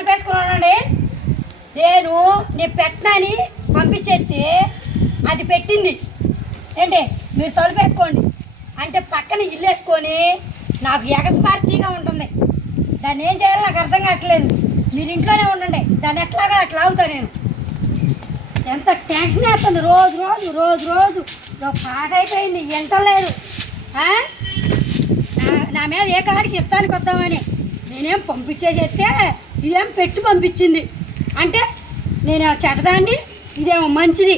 తొలిపేసుకున్నానండి. నేను పెట్టనని పంపించేస్తే అది పెట్టింది ఏంటి, మీరు తలుపేసుకోండి అంటే పక్కన ఇల్లు వేసుకొని నాకు ఎగస్పార్టీగా ఉంటుంది. దాన్ని ఏం చేయాలో నాకు అర్థం కావట్లేదు. మీరు ఇంట్లోనే ఉండండి, దాన్ని ఎట్లాగా అట్లా అవుతా. నేను ఎంత టెన్షన్ వేస్తుంది రోజు రోజు రోజు రోజు. పాట అయిపోయింది, ఎంతలేదు. నా మీద ఏ కాడికి ఇస్తానికి వద్దామని నేనేం పంపించేసేస్తే ఇదేం పెట్టి పంపించింది అంటే నేనేమో చెడ్డదాన్ని, ఇదేమో మంచిది.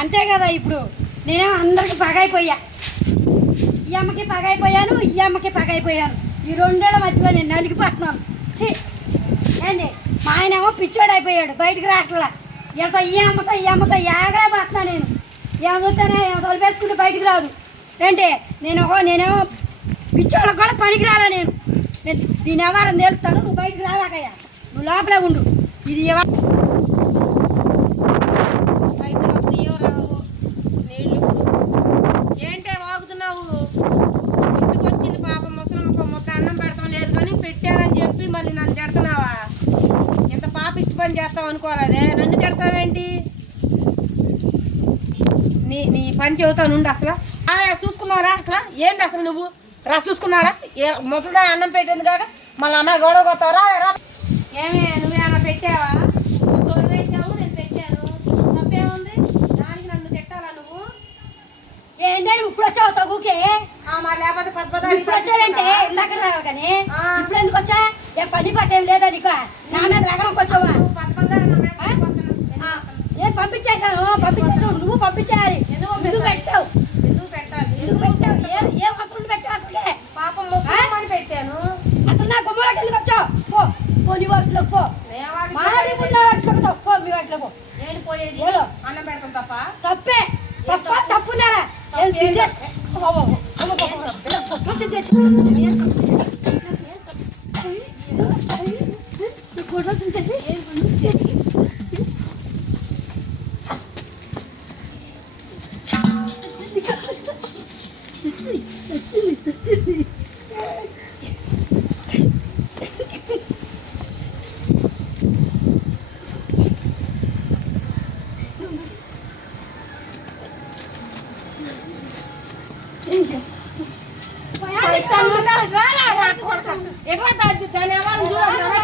అంతే కదా. ఇప్పుడు నేనేమో అందరికి పగైపోయా. ఈ అమ్మకి పగైపోయాను, ఈ అమ్మకి పగైపోయాను. ఈ రెండేళ్ల మధ్యలో నేను నలిగిపోతున్నాను. ఏంది మా ఆయనేమో పిచ్చోడు అయిపోయాడు, బయటకు రావట్లా. వీళ్ళతో ఈ అమ్మతో ఏగడా పోతున్నా. నేను ఏమో చూస్తేనే ఏమో తొలిపేసుకుంటే బయటికి రాదు ఏంటి. నేనేమో పిచ్చోళ్ళకి కూడా పనికి రాలా. నేను దీని వ్యవహారం తెలుస్తాను. నువ్వు బయటికి రావాకయ్యా, నువ్వు లోపలే ఉండు. ఇది ఏంటే వాగుతున్నావు? ఇంటికి వచ్చింది పాప ముసలమ్మకు ముద్ద అన్నం పెడతాం లేదు కానీ పెట్టారని చెప్పి మళ్ళీ నన్ను తిడుతున్నావా? ఇంత పాప ఇష్ట పని చేస్తావు అనుకోరాదే, నన్ను తిడతావేంటి? నీ పని చెబుతానుండి. అసలు చూసుకున్నారా? అసలు ఏంది అసలు నువ్వు చూసుకున్నారా? మొదట అన్నం పెట్టింది కాక మళ్ళీ అమ్మాయి గొడవ కొత్తావరా? ఏమే నువ్వేమన్నా పెట్టావా? గొడవ వేసావు, నేను పెట్టాను. తప్పేముంది దానికి? నన్ను తిట్టాలా నువ్వు? ఏంటంటే ఇప్పుడు వచ్చావు తగుకే. మరి లేకపోతే ఇప్పుడు వచ్చావంటే ఇందాక రావు కానీ ఇప్పుడు ఎందుకు వచ్చా? ఏ పని పట్టేం లేదా నీకు? నా మీద రగలకు వచ్చావా? నేను పంపించేశాను. నువ్వు పంపించేయాలి. ఎందుకు పెట్టావు? ఏ అవసరం పెట్టావు? అసలే పాపం ముసలి పెట్టాను. అసలు నా గుమ్మలోకి ఎందుకు వచ్చావు? పో నీ వాటిలోకి పో. మాడి ఉన్న వాటిలోకి పో. మీ వాటిలో పో. నేను పోయేది అన్నం పెడతాం తప్ప. తప్పున్నారా? ఎట్లా దాని ఎవరు చూడాలి?